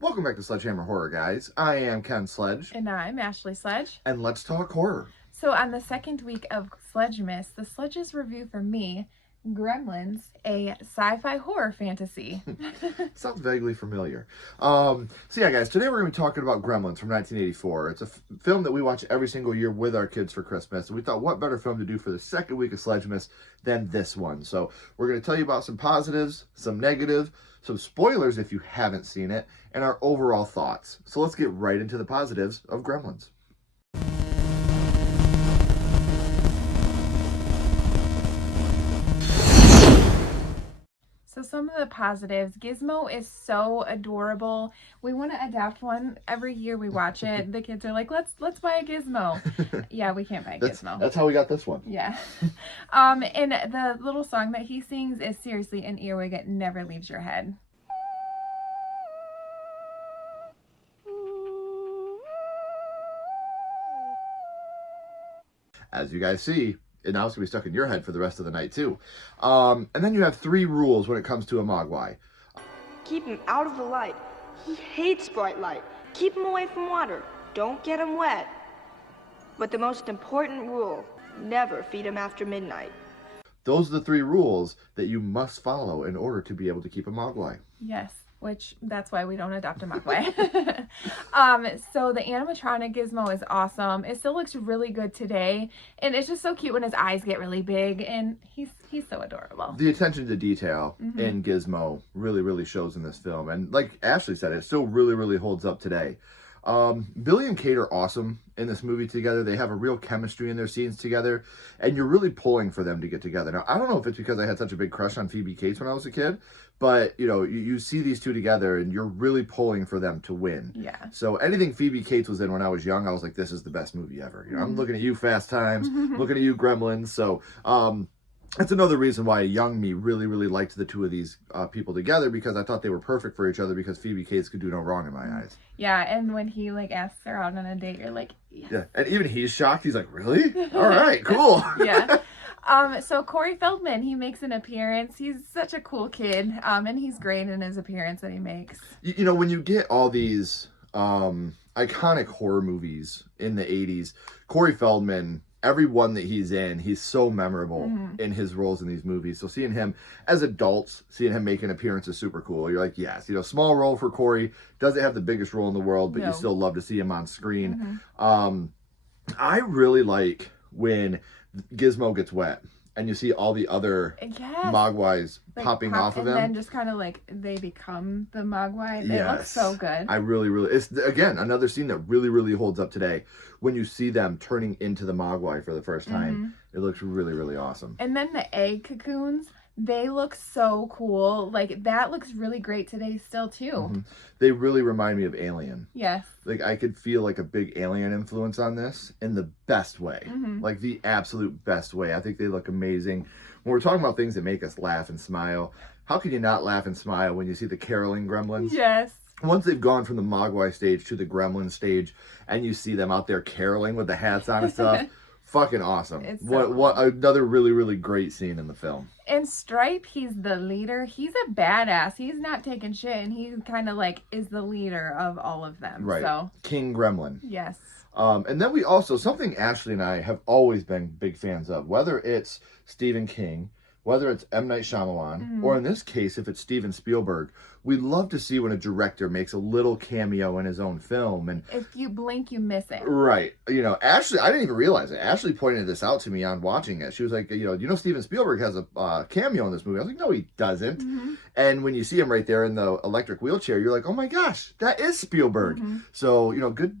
Welcome back to Sledgehammer Horror, guys. I am Ken Sledge. And I'm Ashley Sledge. And let's talk horror. So on the second week of Sledgemas, the Sledge's review for me, Gremlins, a sci-fi horror fantasy. Sounds vaguely familiar. So yeah, guys, today we're going to be talking about Gremlins from 1984. It's a film that we watch every single year with our kids for Christmas. And we thought, what better film to do for the second week of Sledgemas than this one? So we're going to tell you about some positives, some negatives, some spoilers if you haven't seen it, and our overall thoughts. So let's get right into the positives of Gremlins. So some of the positives, Gizmo is so adorable. We want to adopt one every year we watch it. The kids are like, let's buy a Gizmo. Yeah, we can't buy a Gizmo. That's how we got this one. Yeah. And the little song that he sings is seriously an earwig. It never leaves your head. As you guys see, and now it's going to be stuck in your head for the rest of the night, too. And then you have 3 rules when it comes to a Mogwai. Keep him out of the light. He hates bright light. Keep him away from water. Don't get him wet. But the most important rule, never feed him after midnight. Those are the 3 rules that you must follow in order to be able to keep a Mogwai. Yes, which that's why we don't adopt a Mogwai. So the animatronic Gizmo is awesome. It still looks really good today, and it's just so cute when his eyes get really big, and he's so adorable. The attention to detail in Gizmo really shows in this film, and like Ashley said, it still really holds up today. Billy and Kate are awesome in this movie together. They have a real chemistry in their scenes together, and you're really pulling for them to get together. Now, I don't know if it's because I had such a big crush on Phoebe Cates when I was a kid, but you know, you see these two together and you're really pulling for them to win. Yeah. So anything Phoebe Cates was in when I was young, I was like, this is the best movie ever. You know, I'm looking at you, Fast Times, looking at you, Gremlins. So, that's another reason why young me really liked the two of these people together, because I thought they were perfect for each other, because Phoebe Cates could do no wrong in my eyes. Yeah, and when he like asks her out on a date, you're like, yes. Yeah, and even he's shocked. He's like, really? All right, cool. Yeah. So Corey Feldman, he makes an appearance. He's such a cool kid, and he's great in his appearance that he makes. You know, when you get all these iconic horror movies in the 80s, Corey Feldman, every one that he's in, he's so memorable in his roles in these movies. So seeing him as adults, seeing him make an appearance is super cool. You're like, yes, you know, small role for Corey. Doesn't have the biggest role in the world, but you still love to see him on screen. I really like when Gizmo gets wet and you see all the other Mogwais like popping off of him. And then just kind of like they become the Mogwai. They look so good. I really, it's again, another scene that really holds up today. When you see them turning into the Mogwai for the first time, it looks really awesome. And then the egg cocoons, they look so cool. Like that looks really great today still too. They really remind me of Alien. Yes. Like I could feel like a big Alien influence on this in the best way. Like the absolute best way. I think they look amazing. When we're talking about things that make us laugh and smile, how can you not laugh and smile when you see the caroling Gremlins? Yes. Once they've gone from the Mogwai stage to the Gremlin stage and you see them out there caroling with the hats on and stuff, fucking awesome. What another really great scene in the film. And Stripe, he's the leader. He's a badass. He's not taking shit, and he kind of like is the leader of all of them. Right. So King Gremlin. yes. And then we also, something Ashley and I have always been big fans of, whether it's Stephen King, whether it's M. Night Shyamalan, or in this case, if it's Steven Spielberg, we love to see when a director makes a little cameo in his own film. And if you blink, you miss it. Right. You know, Ashley, I didn't even realize it. Ashley pointed this out to me on watching it. She was like, you know, Steven Spielberg has a cameo in this movie. I was like, no, he doesn't. And when you see him right there in the electric wheelchair, you're like, oh my gosh, that is Spielberg. So, you know, good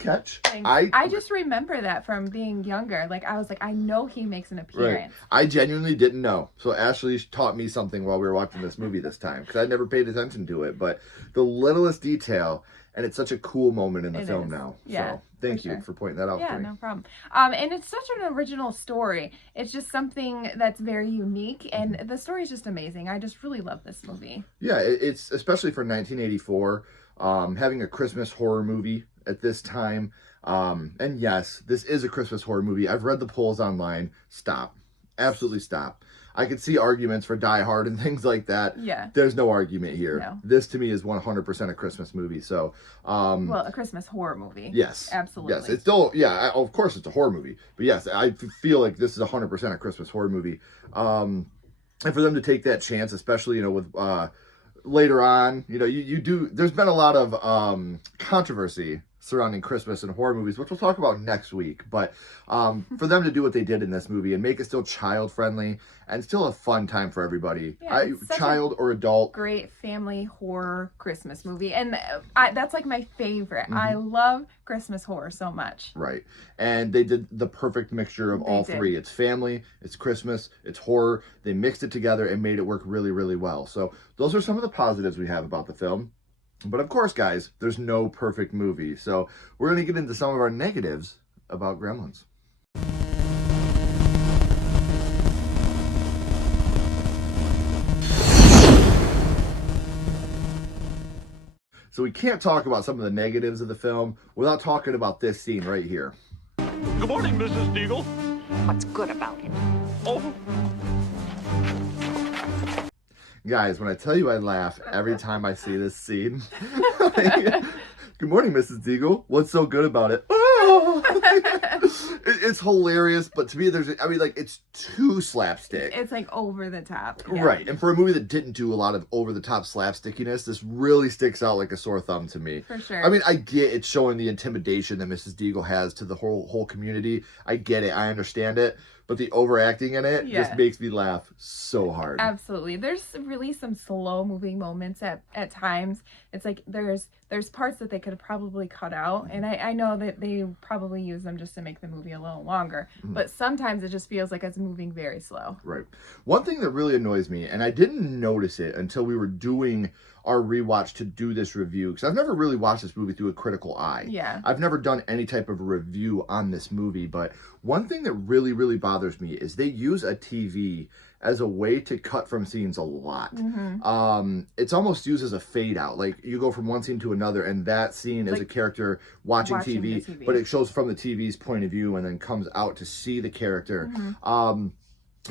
catch. I just remember that from being younger. Like, I was like, I know he makes an appearance. Right. I genuinely didn't know. So Ashley taught me something while we were watching this movie this time, because I never paid attention to it. But the littlest detail, and it's such a cool moment in the film now. Yeah, so thank you for pointing that out to me. Yeah, no problem. And it's such an original story. It's just something that's very unique, and the story is just amazing. I just really love this movie. Yeah, it's especially for 1984, having a Christmas horror movie at this time. And yes, this is a Christmas horror movie. I've read the polls online. Stop. Absolutely stop. I could see arguments for Die Hard and things like that. Yeah. There's no argument here. No. This to me is 100% a Christmas movie. So, well, a Christmas horror movie. Yes. Absolutely. Yes. It's still, of course it's a horror movie. But yes, I feel like this is 100% a Christmas horror movie. And for them to take that chance, especially, with later on, there's been a lot of controversy surrounding Christmas and horror movies, which we'll talk about next week. But for them to do what they did in this movie and make it still child friendly and still a fun time for everybody, child or adult. Great family horror Christmas movie, and that's like my favorite. I love Christmas horror so much. Right, and they did the perfect mixture of all three. It's family, it's Christmas, it's horror. They mixed it together and made it work really, really well. So those are some of the positives we have about the film. But of course, guys, there's no perfect movie. So we're going to get into some of our negatives about Gremlins. So we can't talk about some of the negatives of the film without talking about this scene right here. Good morning, Mrs. Deagle. What's good about it? Oh, Guys, when I tell you I laugh every time I see this scene. Good morning, Mrs. Deagle. What's so good about it? Oh! It's hilarious, but to me, it's too slapstick. It's like over the top. Yeah. Right, and for a movie that didn't do a lot of over-the-top slapstickiness, this really sticks out like a sore thumb to me. For sure. I mean, I get it's showing the intimidation that Mrs. Deagle has to the whole community. I get it. I understand it. But the overacting in it just makes me laugh so hard. Absolutely. There's really some slow moving moments at times. It's like there's parts that they could have probably cut out. And I know that they probably use them just to make the movie a little longer. But sometimes it just feels like it's moving very slow. Right. One thing that really annoys me, and I didn't notice it until we were doing our rewatch to do this review, because I've never really watched this movie through a critical eye. Yeah. I've never done any type of review on this movie, but one thing that really, really bothers me is they use a TV as a way to cut from scenes a lot. It's almost used as a fade out. Like you go from one scene to another, and that scene is a character watching TV, but it shows from the TV's point of view and then comes out to see the character.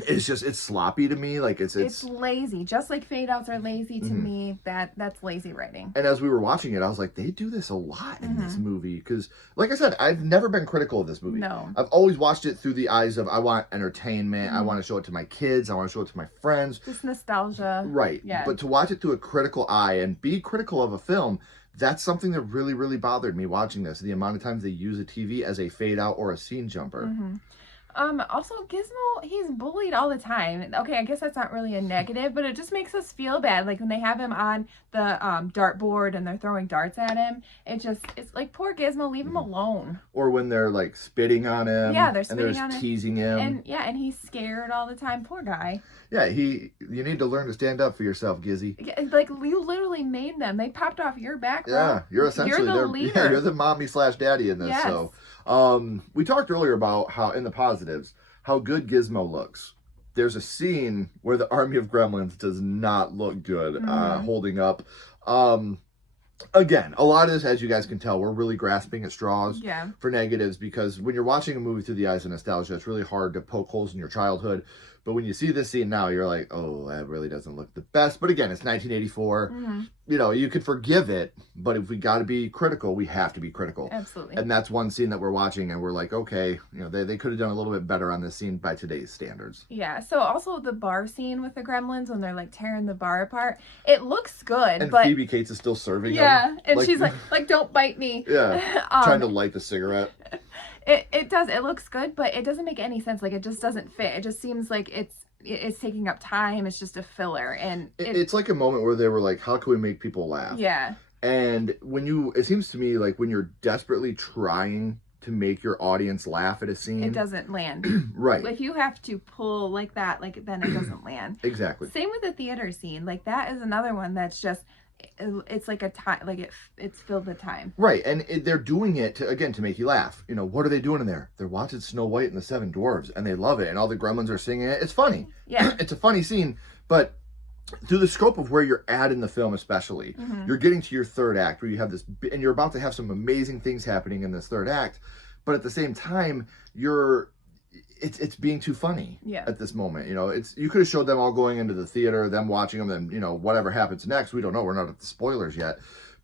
It's sloppy to me. Like it's lazy. Just like fade outs are lazy to me. That's lazy writing. And as we were watching it, I was like, they do this a lot in this movie. Because, like I said, I've never been critical of this movie. No. I've always watched it through the eyes of, I want entertainment. I want to show it to my kids. I want to show it to my friends. Just nostalgia. Right. Yeah. But to watch it through a critical eye and be critical of a film, that's something that really, really bothered me watching this. The amount of times they use a TV as a fade out or a scene jumper. Also, Gizmo, he's bullied all the time. Okay, I guess that's not really a negative, but it just makes us feel bad. Like when they have him on the dartboard and they're throwing darts at him, it's like, poor Gizmo, leave him alone. Or when they're like spitting on him. Yeah, they're spitting on him. Teasing him. And he's scared all the time. Poor guy. Yeah, you need to learn to stand up for yourself, Gizzy. Like, you literally made them. They popped off your back, bro. Yeah, you're essentially the leader. Yeah, you're the mommy/daddy in this. Yes. So, we talked earlier about how, in the positives, how good Gizmo looks. There's a scene where the army of gremlins does not look good holding up. Again, a lot of this, as you guys can tell, we're really grasping at straws for negatives, because when you're watching a movie through the eyes of nostalgia, it's really hard to poke holes in your childhood. But when you see this scene now, you're like, oh, that really doesn't look the best. But again, it's 1984. You could forgive it, but if we got to be critical, we have to be critical. Absolutely. And that's one scene that we're watching, and we're like, okay, they could have done a little bit better on this scene by today's standards. Yeah. So also the bar scene with the gremlins when they're like tearing the bar apart, it looks good, and but Phoebe Cates is still serving them. and she's like, don't bite me. Yeah. Trying to light the cigarette. It does. It looks good, but it doesn't make any sense. Like, it just doesn't fit. It just seems like it's taking up time. It's just a filler. And it's like a moment where they were like, how can we make people laugh? Yeah. And it seems to me like when you're desperately trying to make your audience laugh at a scene, it doesn't land. Right. If you have to pull like that, then it doesn't land. Exactly. Same with the theater scene. Like, that is another one that's just, it's like a time, like it's filled with time. Right. And they're doing it to make you laugh. What are they doing in there? They're watching Snow White and the Seven Dwarves, and they love it, and all the gremlins are singing it. It's funny. Yeah. It's a funny scene, but through the scope of where you're at in the film, especially, you're getting to your third act where you have this, and you're about to have some amazing things happening in this third act, but at the same time, it's being too funny Yeah. at this moment. You could have showed them all going into the theater, them watching them, and whatever happens next, we don't know. We're not at the spoilers yet.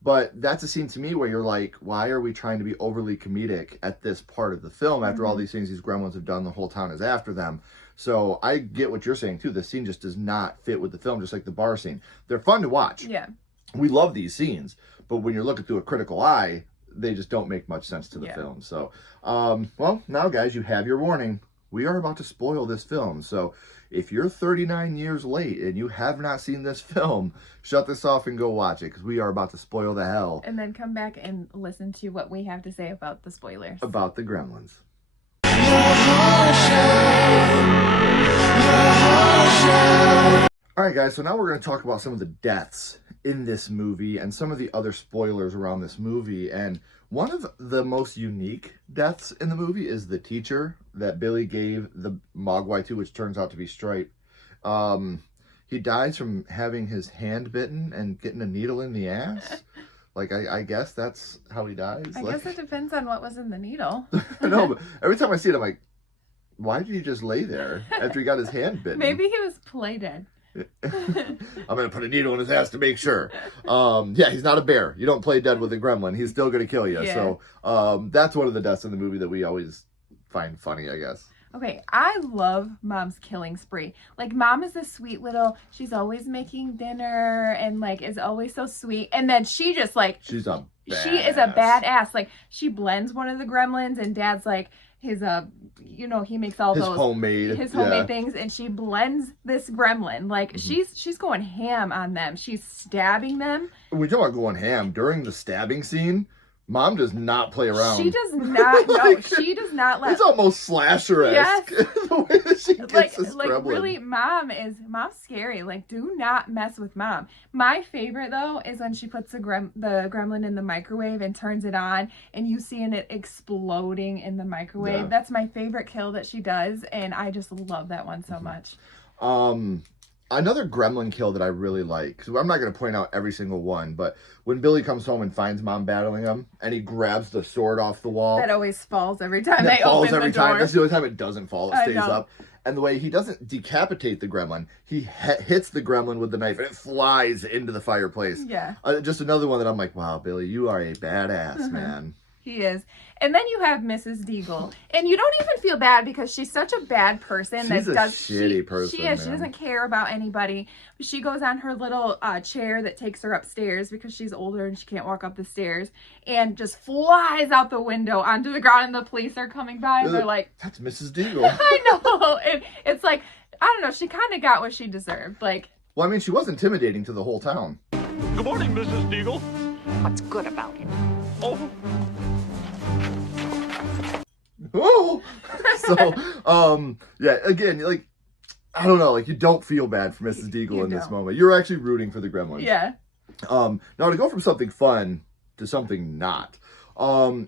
But that's a scene to me where you're like, why are we trying to be overly comedic at this part of the film after all these things these gremlins have done? The whole town is after them. So I get what you're saying too. The scene just does not fit with the film, just like the bar scene. They're fun to watch. Yeah. We love these scenes, but when you're looking through a critical eye, they just don't make much sense to the film. So, well, now guys, you have your warning. We are about to spoil this film. So if you're 39 years late and you have not seen this film, shut this off and go watch it, because we are about to spoil the hell. And then come back and listen to what we have to say about the spoilers. About the Gremlins. All right, guys, so now we're going to talk about some of the deaths in this movie and some of the other spoilers around this movie. And one of the most unique deaths in the movie is the teacher that Billy gave the mogwai to, which turns out to be Stripe. He dies from having his hand bitten and getting a needle in the ass. Like, I guess that's how he dies. I guess it depends on what was in the needle. I know, but every time I see it, I'm like, why did he just lay there after he got his hand bitten? Maybe he was play dead. I'm going to put a needle in his ass to make sure. Yeah, he's not a bear. You don't play dead with a gremlin. He's still going to kill you. Yeah. So that's one of the deaths in the movie that we always find funny, I guess. Okay, I love Mom's killing spree. Like, Mom is a sweet little, she's always making dinner and, like, is always so sweet. And then she just, like, She's a badass. she is a badass. Like, she blends one of the gremlins, and Dad's, like, his, he makes all his those homemade things, and she blends this gremlin. Like, she's going ham on them. She's stabbing them. When we talk about going ham, during the stabbing scene, Mom does not play around. She does not. No, she does not let. It's almost slasher-esque. Yes. The way that she gets this gremlin. Really, Mom's scary. Like, do not mess with Mom. My favorite though is when she puts the gremlin in the microwave and turns it on, and you see it exploding in the microwave. Yeah. That's my favorite kill that she does, and I just love that one so much. Another gremlin kill that I really like, so I'm not going to point out every single one, but when Billy comes home and finds Mom battling him, and he grabs the sword off the wall. That always falls every time they falls open every the time. door. That's the only time it doesn't fall. It I stays know. up. And the way he doesn't decapitate the gremlin, he hits the gremlin with the knife, and it flies into the fireplace. Yeah. Just another one that I'm like, wow, Billy, you are a badass, man. He is. And then you have Mrs. Deagle. And you don't even feel bad because she's such a bad person. She's a shitty person, She is. man. She doesn't care about anybody. She goes on her little chair that takes her upstairs because she's older and she can't walk up the stairs, and just flies out the window onto the ground, and the police are coming by and they're like, that's Mrs. Deagle. I know. And it's like, I don't know. She kind of got what she deserved. Like, Well, I mean, she was intimidating to the whole town. Good morning, Mrs. Deagle. What's good about it? Oh, Oh! So, yeah, again, like, I don't know, like, you don't feel bad for Mrs. Deagle You in this don't. moment. You're actually rooting for the gremlins. yeah. Now, to go from something fun to something not.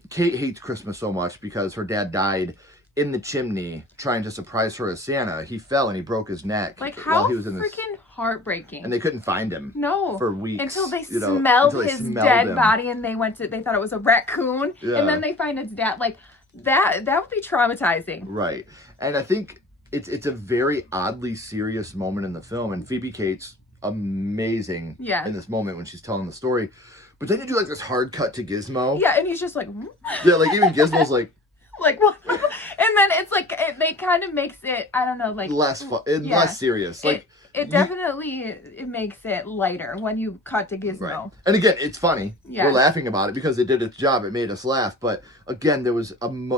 Kate hates Christmas so much because her dad died in the chimney trying to surprise her as Santa. He fell and he broke his neck Like, while how he was in this. freaking heartbreaking. And they couldn't find him. No. For weeks. Until they until smelled they his smelled dead him. body, and they thought it was a raccoon. Yeah. And then they find its dad. Like, that would be traumatizing. Right. And I think it's a very oddly serious moment in the film, and Phoebe Cates amazing Yeah. in this moment when she's telling the story. But then you do like this hard cut to Gizmo. Yeah, and he's just like, Yeah, like even Gizmo's like like what? And then it's like they kind of makes it, I don't know, like less fun, yeah. less serious. Like it definitely it makes it lighter when you cut to Gizmo. right. And again, it's funny. Yeah. We're laughing about it because it did its job. It made us laugh. But again, there was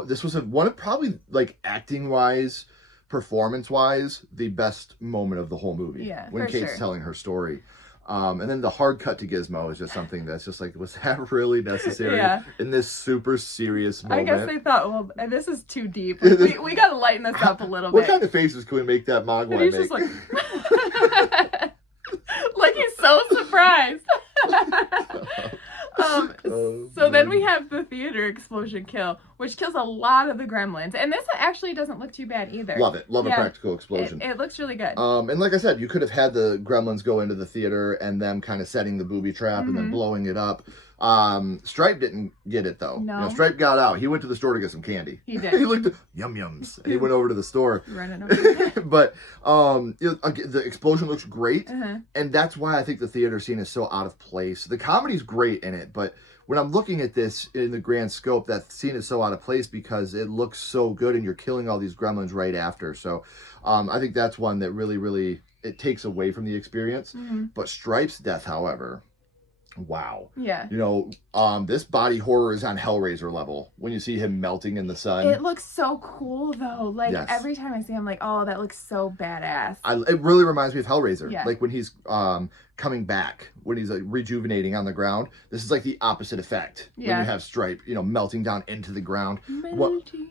this was one of probably like acting wise, performance wise, the best moment of the whole movie. Yeah, when for Kate's sure. telling her story. And then the hard cut to Gizmo is just something that's just like, was that really necessary Yeah. in this super serious I moment? guess they thought, well, this is too deep. We got to lighten this up a little What bit. kind of faces can we make that Mogwai And he's make? just like, like he's so surprised. So then we have the theater explosion kill, which kills a lot of the gremlins. And this actually doesn't look too bad either. Love it. Love Yeah. a practical explosion. It looks really good. And like I said, you could have had the gremlins go into the theater and them kind of setting the booby trap and then blowing it up. Stripe didn't get it though. No. You know, Stripe got out. He went to the store to get some candy. He did. He looked at yum yums. And he went over to the store. Running over. But again, the explosion looks great, Uh-huh. and that's why I think the theater scene is so out of place. The comedy's great in it, but when I'm looking at this in the grand scope, that scene is so out of place because it looks so good, and you're killing all these gremlins right after. So I think that's one that really, really it takes away from the experience. Mm-hmm. But Stripe's death, however, wow. Yeah. You know, this body horror is on Hellraiser level when you see him melting in the sun. It looks so cool though. Like Yes. every time I see him, like, oh, that looks so badass. It really reminds me of Hellraiser. Yeah. Like when he's coming back, when he's like rejuvenating on the ground. This is like the opposite effect when Yeah. you have Stripe, you know, melting down into the ground. Melting.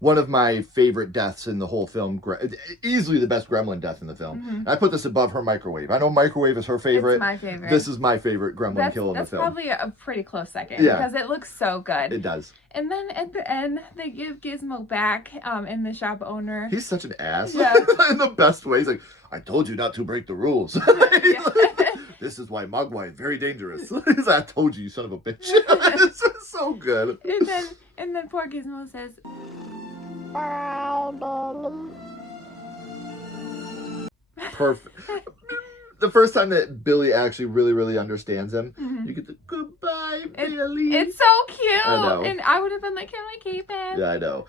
One of my favorite deaths in the whole film, easily the best gremlin death in the film. Mm-hmm. I put this above her microwave. I know microwave is her favorite. It's my favorite. This is my favorite gremlin kill in the That's film. probably a pretty close second. Yeah. Because it looks so good. It does. And then at the end, they give Gizmo back in the shop owner. He's such an ass. Yeah. In the best way. He's like, I told you not to break the rules. This is why Mogwai is very dangerous. He's like, I told you, you son of a bitch. It's so good. And then poor Gizmo says, Perfect. The first time that Billy actually really, really understands him, you get the goodbye, Billy. it's so cute. I know. And I would have been like, can I keep it? Yeah, I know.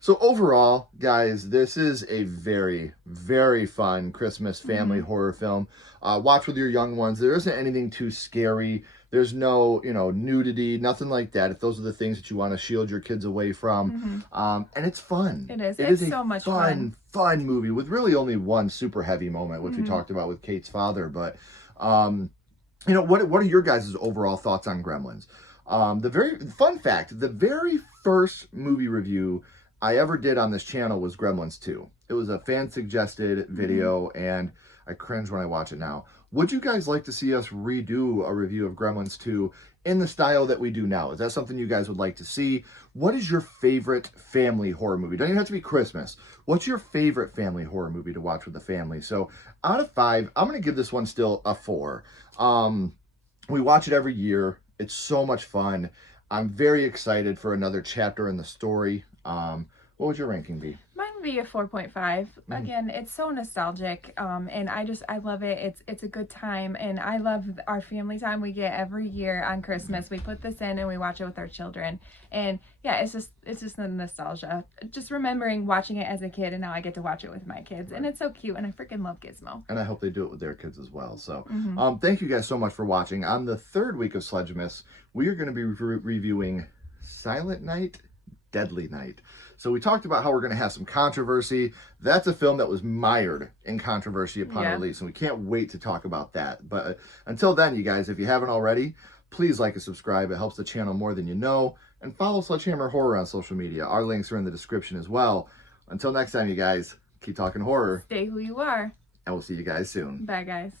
So overall, guys, this is a very, very fun Christmas family horror film. Watch with your young ones. There isn't anything too scary. There's no, nudity, nothing like that. If those are the things that you want to shield your kids away from. And it's fun. It is. It It's is so a much fun movie with really only one super heavy moment, which we talked about with Kate's father. But, what are your guys' overall thoughts on Gremlins? The very fun fact, the very first movie review I ever did on this channel was Gremlins 2. It was a fan suggested video, and I cringe when I watch it now. Would you guys like to see us redo a review of Gremlins 2 in the style that we do now? Is that something you guys would like to see? What is your favorite family horror movie? Doesn't even have to be Christmas. What's your favorite family horror movie to watch with the family? So out of 5, I'm going to give this one still a 4. We watch it every year. It's so much fun. I'm very excited for another chapter in the story. What would your ranking be? Mine would be a 4.5. Again, it's so nostalgic, and I love it. It's a good time, and I love our family time we get every year on Christmas. We put this in and we watch it with our children, and yeah, it's just the nostalgia. Just remembering watching it as a kid, and now I get to watch it with my kids, and it's so cute, and I freaking love Gizmo. And I hope they do it with their kids as well. So, thank you guys so much for watching. On the 3rd week of Sledgemas, we are going to be reviewing Silent Night, Deadly Night. So we talked about how we're going to have some controversy. That's a film that was mired in controversy upon release, and we can't wait to talk about that. But until then, you guys, if you haven't already, please like and subscribe. It helps the channel more than you know. And follow Sledgehammer Horror on social media. Our links are in the description as well. Until next time, you guys, keep talking horror. Stay who you are. And we'll see you guys soon. Bye, guys.